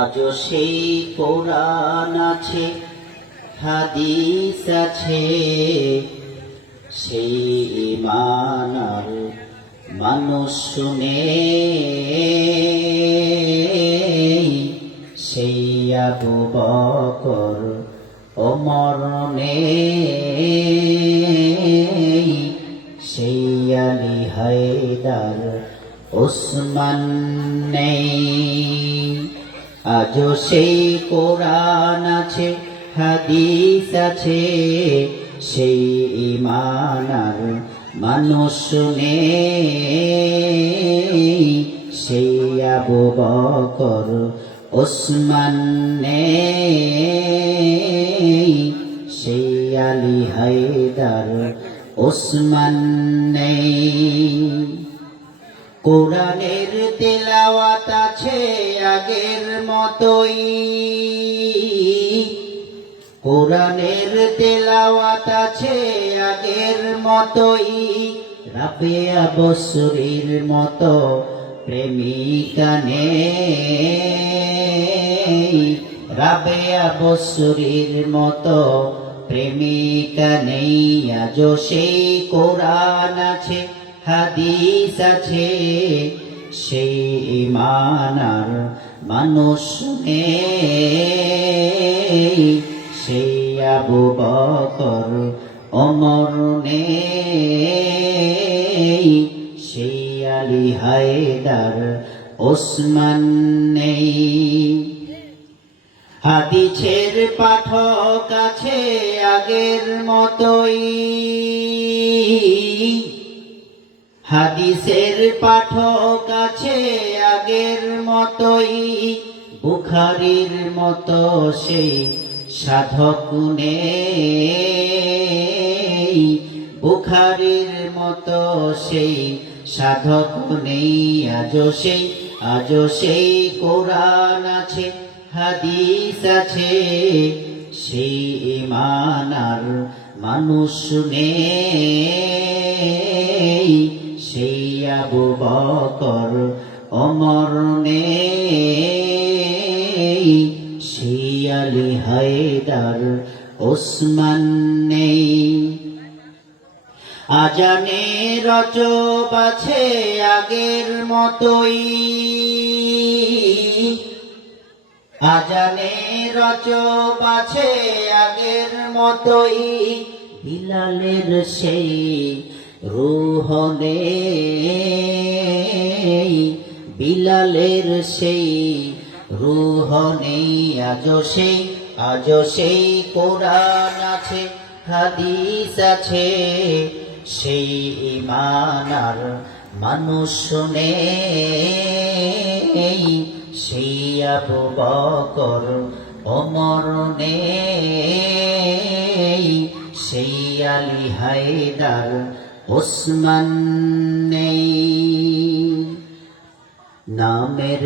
আজও সেই কোরআন আছে, হাদিস আছে, সেই ঈমান আর মানুষ শুনে, সেই আবু বকর ওমর নেই, সেই আলী হায়দার ওসমান নেই। আজও সেই কোরআন আছে, হাদিস আছে, সেই ঈমান আর মানুষ নেই, সেই আবু বকর ওসমান নেই, সেই আলী হায়দার ওসমান নেই। কোরআনের তেলাওয়াত আছে আগের মতোই, কোরআনের তেলাওয়াত আছে আগের মতোই, রাবেয়া বসরির মতো প্রেমিকা নেই, রাবেয়া বসরির মতো প্রেমিকা নেই। আজও সেই কোরআন আছে, হাদিস আছে, সেই ঈমান আর মানুষ নেই, সেই আবু বকর ওমর নেই, সেই আলী হায়দার ওসমান নেই। হাদিসের পাঠক আছে আগের মতোই, হাদিসের পাঠক আছে আগের মতোই, বুখারীর মতো সেই সাধক নেই, বুখারীর মতো সেই সাধক নেই। আজও সেই কোরআন আছে, হাদিস আছে, সেই ঈমান আর মানুষ নেই, সেই আবু বকর ওমর নেই, সেই আলী হায়দার ওসমান নেই। আজানে রজব আছে আগের মতোই, আজানে রজব আছে আগের মতোই, বিলালের সেই রূহ নেই, বিলালের সেই রূহ নেই। আজও সেই কোরআন আছে, হাদিস আছে, সেই ঈমান আর মানুষ নেই, সেই আবু বকর ওমর নেই, সেই আলী হায়দার ওসমান নেই। নামের